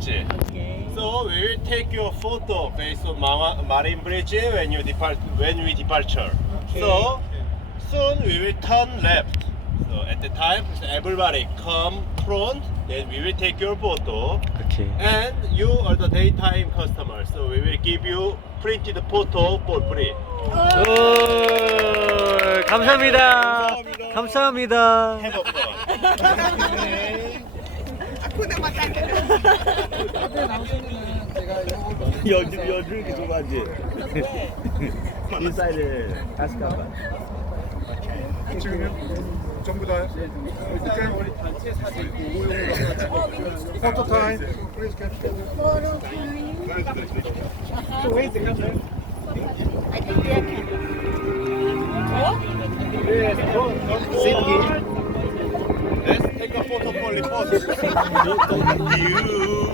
맞지? Okay. So we will take your photo based on Marine Bridge when you depart when we departure. Okay. So soon we will turn left. So at the time everybody come front, then we will take your photo. Okay. And you are the daytime customer, so we will give you printed photo for free. 오, 감사합니다. 감사합니다. 감사합니다. Have a fun. 요즘 이렇게 좋아하지? 인사이드 가스카바. 지금요? 전부 다요? 우리 단체 사진 포토 타임. Please capture. So wait the camera. I think they are Sit here. Let's take a photo for report. You.